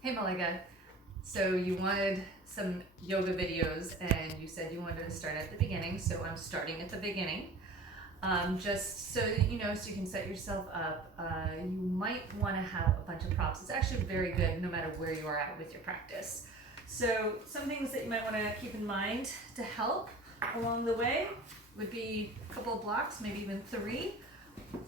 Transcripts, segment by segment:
Hey Malika, so you wanted some yoga videos and you said you wanted to start at the beginning, so I'm starting at the beginning. Just so that you know, so you can set yourself up. You might want to have a bunch of props. It's actually very good no matter where you are at with your practice. So some things that you might want to keep in mind to help along the way would be a couple of blocks, maybe even 3.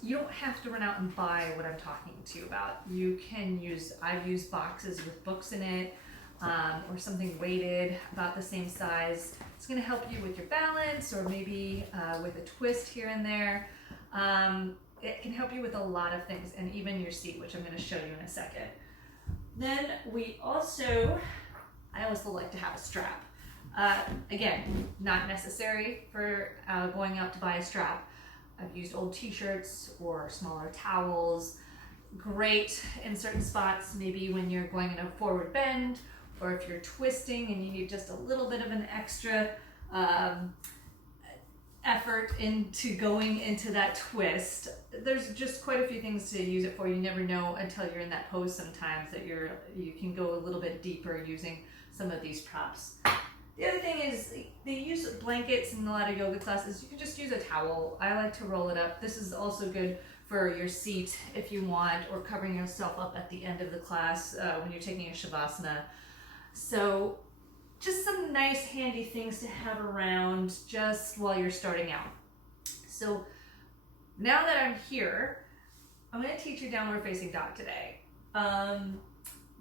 You don't have to run out and buy what I'm talking to you about. You can use, I've used boxes with books in it, or something weighted about the same size. It's going to help you with your balance, or maybe with a twist here and there. It can help you with a lot of things, and even your seat, which I'm going to show you in a second. Then I also like to have a strap. Again, not necessary for going out to buy a strap. I've used old t-shirts or smaller towels. Great in certain spots, maybe when you're going in a forward bend, or if you're twisting and you need just a little bit of an extra effort into going into that twist. There's just quite a few things to use it for. You never know until you're in that pose sometimes that you can go a little bit deeper using some of these props. The other thing is they use blankets in a lot of yoga classes. You can just use a towel. I like to roll it up. This is also good for your seat if you want, or covering yourself up at the end of the class when you're taking a shavasana. So just some nice handy things to have around just while you're starting out. So now that I'm here, I'm going to teach you downward facing dog today.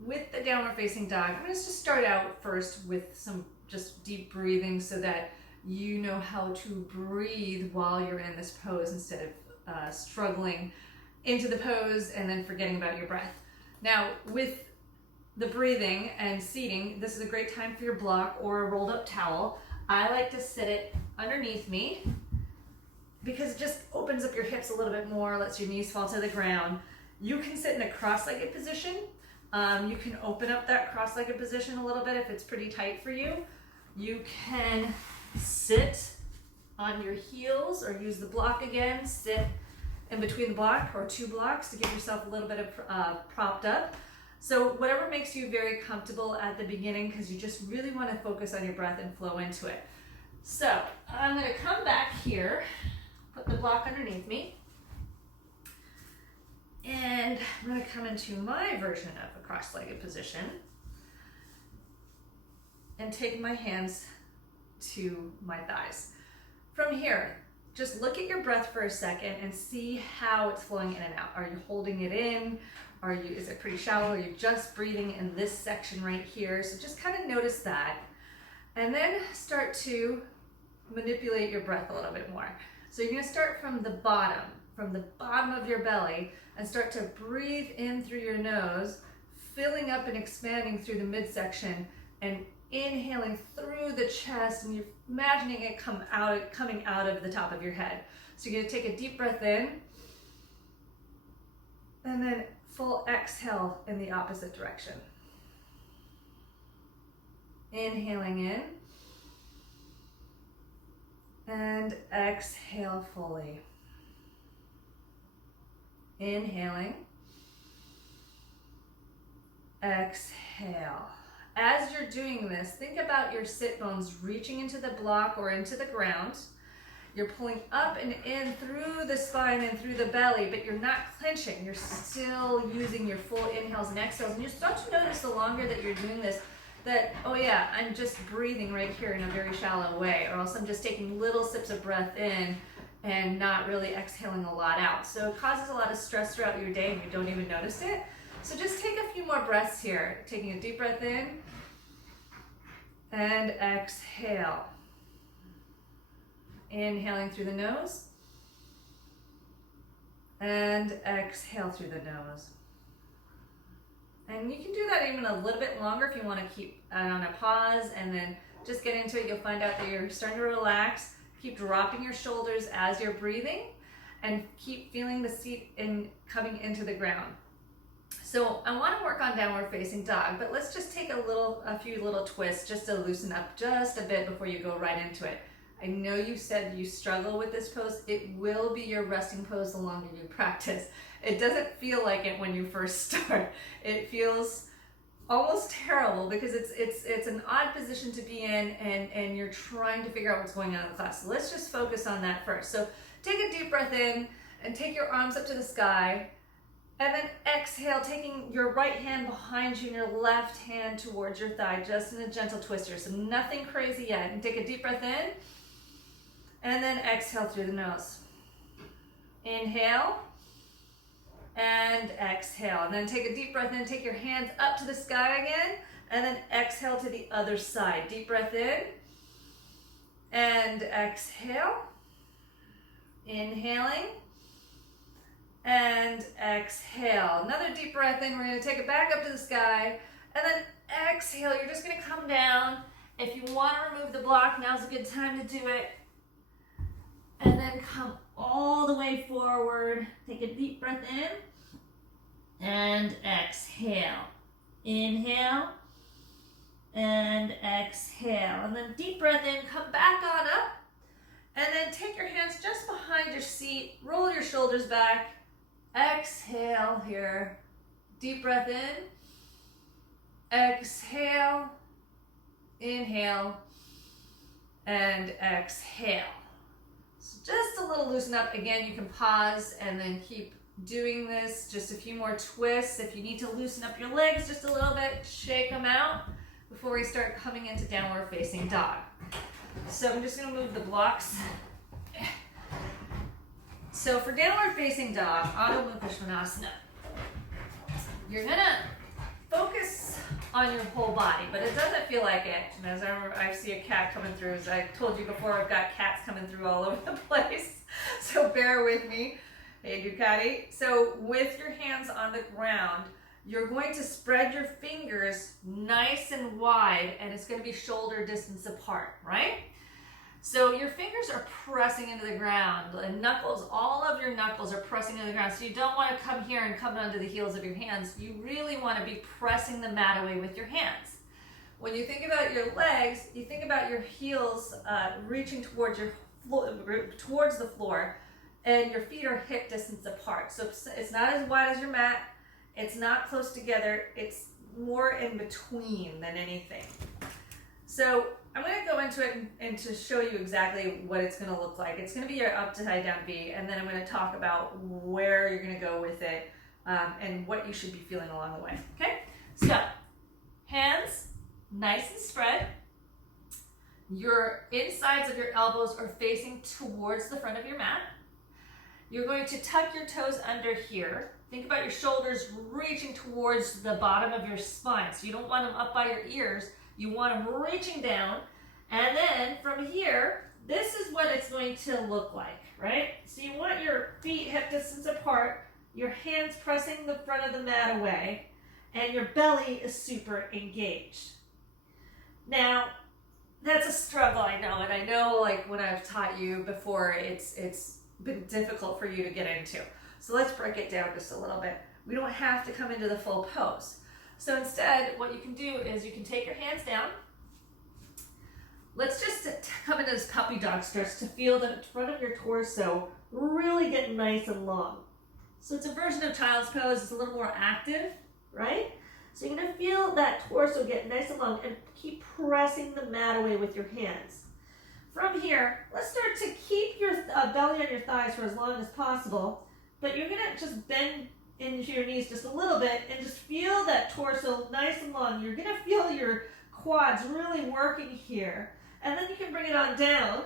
With the downward facing dog, I'm going to just start out first with some just deep breathing so that you know how to breathe while you're in this pose instead of struggling into the pose and then forgetting about your breath. Now, with the breathing and seating, this is a great time for your block or a rolled up towel. I like to sit it underneath me because it just opens up your hips a little bit more, lets your knees fall to the ground. You can sit in a cross-legged position. You can open up that cross-legged position a little bit if it's pretty tight for you. You can sit on your heels or use the block again, sit in between the block or 2 blocks to give yourself a little bit of propped up. So whatever makes you very comfortable at the beginning, because you just really want to focus on your breath and flow into it. So I'm going to come back here, put the block underneath me, and I'm going to come into my version of a cross-legged position and take my hands to my thighs. From here, just look at your breath for a second and see how it's flowing in and out. Are you holding it in? Is it pretty shallow? Are you just breathing in this section right here? So just kind of notice that. And then start to manipulate your breath a little bit more. So you're going to start from the bottom of your belly, and start to breathe in through your nose, filling up and expanding through the midsection, and inhaling through the chest, and you're imagining it coming out of the top of your head. So you're going to take a deep breath in, and then full exhale in the opposite direction. Inhaling in, and exhale fully. Inhaling, exhale. As you're doing this, think about your sit bones reaching into the block or into the ground. You're pulling up and in through the spine and through the belly, but you're not clenching. You're still using your full inhales and exhales. And you start to notice the longer that you're doing this, that, oh yeah, I'm just breathing right here in a very shallow way, or else I'm just taking little sips of breath in and not really exhaling a lot out. So it causes a lot of stress throughout your day and you don't even notice it. So just take a few more breaths here. Taking a deep breath in and exhale. Inhaling through the nose and exhale through the nose. And you can do that even a little bit longer if you want to keep on a pause and then just get into it. You'll find out that you're starting to relax. Keep dropping your shoulders as you're breathing, and keep feeling the seat coming into the ground. So I want to work on downward facing dog, but let's just take a few little twists just to loosen up just a bit before you go right into it. I know you said you struggle with this pose. It will be your resting pose the longer you practice. It doesn't feel like it when you first start. It feels almost terrible because it's an odd position to be in, and you're trying to figure out what's going on in the class. So let's just focus on that first. So take a deep breath in and take your arms up to the sky, and then exhale, taking your right hand behind you and your left hand towards your thigh, just in a gentle twister. So nothing crazy yet. And take a deep breath in, and then exhale through the nose. Inhale and exhale, and then take a deep breath in, take your hands up to the sky again, and then exhale to the other side. Deep breath in and exhale, inhaling and exhale. Another deep breath in. We're going to take it back up to the sky, and then exhale. You're just going to come down. If you want to remove the block, now's a good time to do it. And then come all the way forward. Take a deep breath in and exhale. Inhale and exhale. And then deep breath in, come back on up. And then take your hands just behind your seat. Roll your shoulders back. Exhale here. Deep breath in. Exhale. Inhale. And exhale. Just a little loosen up. Again, you can pause and then keep doing this. Just a few more twists. If you need to loosen up your legs just a little bit, shake them out before we start coming into downward facing dog. So I'm just going to move the blocks. So for downward facing dog, Adho Mukha Svanasana, you're going to focus on your whole body, but it doesn't feel like it. And as I see a cat coming through, as I told you before, I've got cats coming through all over the place, so bear with me. Hey, Ducati. So with your hands on the ground, you're going to spread your fingers nice and wide, and it's going to be shoulder distance apart, right? So your fingers are pressing into the ground, and knuckles, all of your knuckles are pressing into the ground. So you don't want to come here and come under the heels of your hands. You really want to be pressing the mat away with your hands. When you think about your legs, you think about your heels reaching towards towards the floor, and your feet are hip distance apart. So it's not as wide as your mat. It's not close together. It's more in between than anything. So I'm going to go into it and to show you exactly what it's going to look like. It's going to be your upside down V, and then I'm going to talk about where you're going to go with it and what you should be feeling along the way. Okay? So, hands nice and spread. Your insides of your elbows are facing towards the front of your mat. You're going to tuck your toes under here. Think about your shoulders reaching towards the bottom of your spine. So you don't want them up by your ears. You want them reaching down. And then from here, this is what it's going to look like, right? So you want your feet hip distance apart, your hands pressing the front of the mat away, and your belly is super engaged. Now, that's a struggle, I know. And I know, like, when I've taught you before, it's been difficult for you to get into. So let's break it down just a little bit. We don't have to come into the full pose. So instead, what you can do is you can take your hands down. Let's just come into this puppy dog stretch to feel the front of your torso really get nice and long. So it's a version of child's pose. It's a little more active, right? So you're going to feel that torso get nice and long, and keep pressing the mat away with your hands. From here, let's start to keep your belly on your thighs for as long as possible, but you're going to just bend into your knees just a little bit and just feel that torso nice and long. You're going to feel your quads really working here. And then you can bring it on down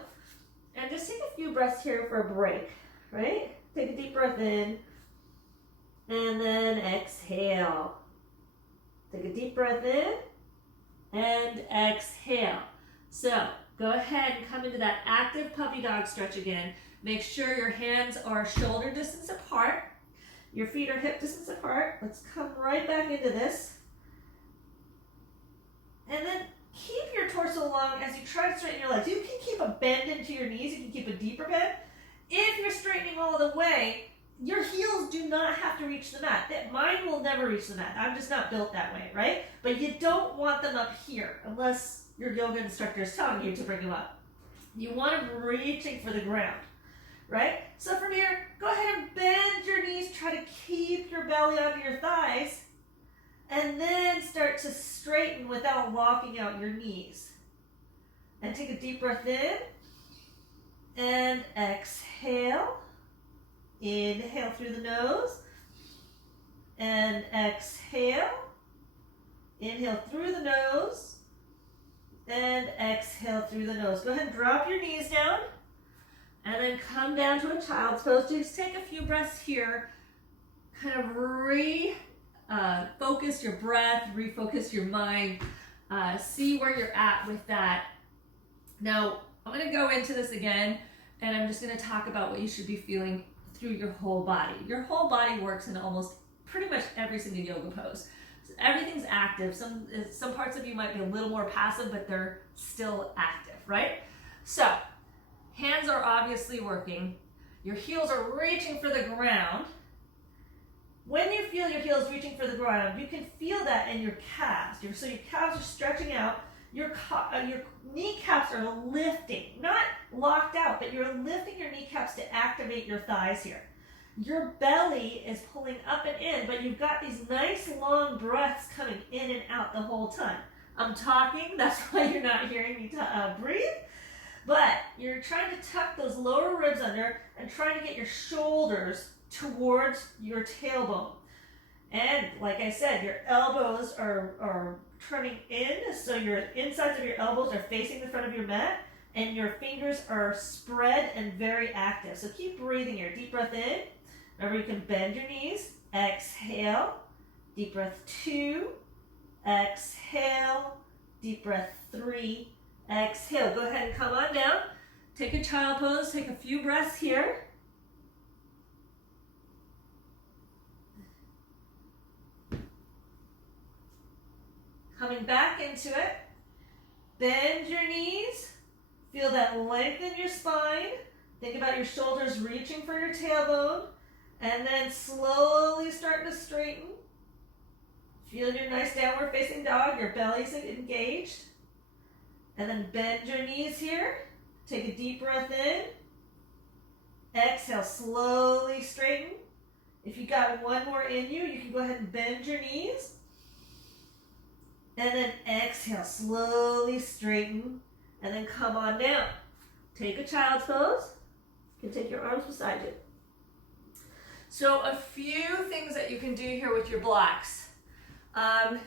and just take a few breaths here for a break, right? Take a deep breath in and then exhale. Take a deep breath in and exhale. So go ahead and come into that active puppy dog stretch again. Make sure your hands are shoulder distance apart. Your feet are hip distance apart. Let's come right back into this. And then keep your torso long as you try to straighten your legs. You can keep a bend into your knees. You can keep a deeper bend. If you're straightening all the way, your heels do not have to reach the mat. Mine will never reach the mat. I'm just not built that way, right? But you don't want them up here unless your yoga instructor is telling you to bring them up. You want them reaching for the ground, right? So from here, go ahead and bend your knees. Try to keep your belly onto your thighs. And then start to straighten without locking out your knees. And take a deep breath in. And exhale. Inhale through the nose. And exhale. Inhale through the nose. And exhale through the nose. Go ahead and drop your knees down. And then come down to a child's pose. Just take a few breaths here. Kind of focus your breath, refocus your mind. See where you're at with that. Now, I'm going to go into this again, and I'm just going to talk about what you should be feeling through your whole body. Your whole body works in almost pretty much every single yoga pose. So everything's active. Some parts of you might be a little more passive, but they're still active, right? So, hands are obviously working. Your heels are reaching for the ground. When you feel your heels reaching for the ground, you can feel that in your calves. So your calves are stretching out. Your kneecaps are lifting, not locked out, but you're lifting your kneecaps to activate your thighs here. Your belly is pulling up and in, but you've got these nice long breaths coming in and out the whole time. I'm talking, that's why you're not hearing me breathe. But you're trying to tuck those lower ribs under and trying to get your shoulders towards your tailbone. And like I said, your elbows are turning in, so your insides of your elbows are facing the front of your mat, and your fingers are spread and very active. So keep breathing here. Deep breath in. Remember, you can bend your knees. Exhale. Deep breath 2. Exhale. Deep breath 3. Exhale. Go ahead and come on down. Take a child pose. Take a few breaths here. Coming back into it. Bend your knees. Feel that length in your spine. Think about your shoulders reaching for your tailbone. And then slowly starting to straighten. Feel your nice downward facing dog. Your belly's engaged. And then bend your knees here. Take a deep breath in. Exhale, slowly straighten. If you got one more in you, you can go ahead and bend your knees. And then exhale, slowly straighten, and then come on down. Take a child's pose. You can take your arms beside you. So a few things that you can do here with your blocks.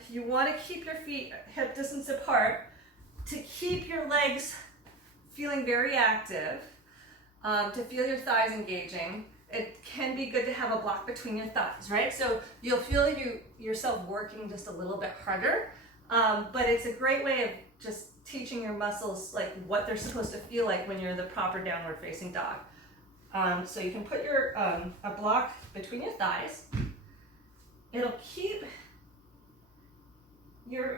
You want to keep your feet hip distance apart to keep your legs feeling very active, to feel your thighs engaging. It can be good to have a block between your thighs, right? So you'll feel yourself working just a little bit harder. But it's a great way of just teaching your muscles like what they're supposed to feel like when you're the proper downward facing dog. So you can put your a block between your thighs. It'll keep your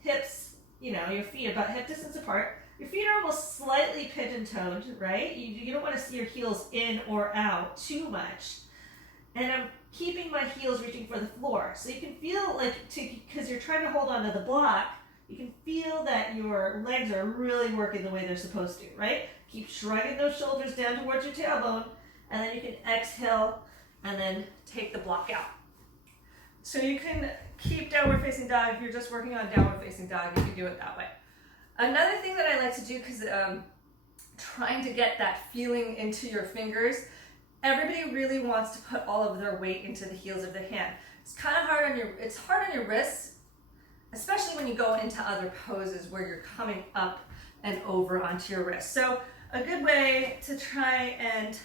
hips, your feet about hip distance apart. Your feet are almost slightly pigeon-toed, right? You don't want to see your heels in or out too much. And I'm keeping my heels reaching for the floor. So you can feel because you're trying to hold onto the block, you can feel that your legs are really working the way they're supposed to, right? Keep shrugging those shoulders down towards your tailbone, and then you can exhale and then take the block out. So you can keep downward facing dog if you're just working on downward facing dog, you can do it that way. Another thing that I like to do, because trying to get that feeling into your fingers, everybody really wants to put all of their weight into the heels of the hand. It's kind of hard on your wrists, especially when you go into other poses where you're coming up and over onto your wrist. So a good way to try and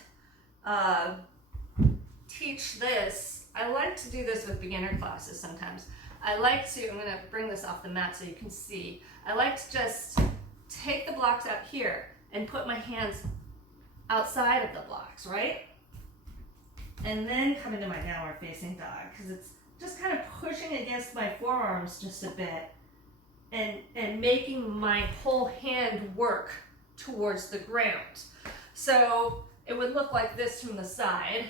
teach this, I like to do this with beginner classes sometimes. I'm going to bring this off the mat so you can see. I like to just take the blocks out here and put my hands outside of the blocks, right? And then come into my downward facing dog, because it's just kind of pushing against my forearms just a bit and making my whole hand work towards the ground. So it would look like this from the side.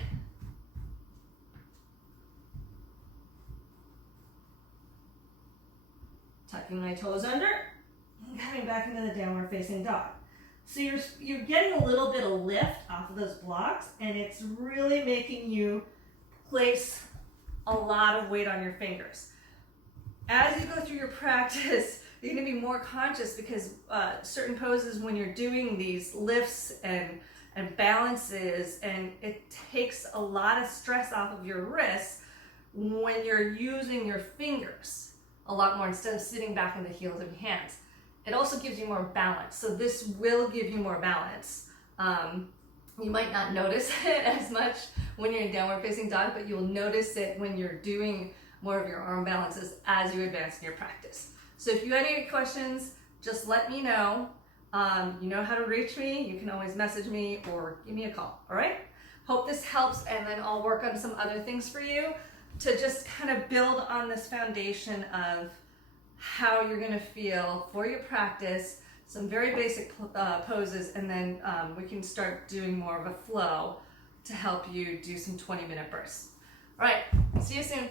Tucking my toes under and coming back into the downward facing dog. So you're getting a little bit of lift off of those blocks, and it's really making you place a lot of weight on your fingers. as you go through your practice, you're going to be more conscious because certain poses, when you're doing these lifts and balances, and it takes a lot of stress off of your wrists when you're using your fingers a lot more instead of sitting back in the heels of your hands. It also gives you more balance. So this will give you more balance. You might not notice it as much when you're in downward facing dog, but you'll notice it when you're doing more of your arm balances as you advance in your practice. So if you have any questions, just let me know. You know how to reach me. You can always message me or give me a call, all right? Hope this helps, and then I'll work on some other things for you to just kind of build on this foundation of how you're gonna feel for your practice, some very basic poses, and then we can start doing more of a flow to help you do some 20-minute bursts. All right, see you soon.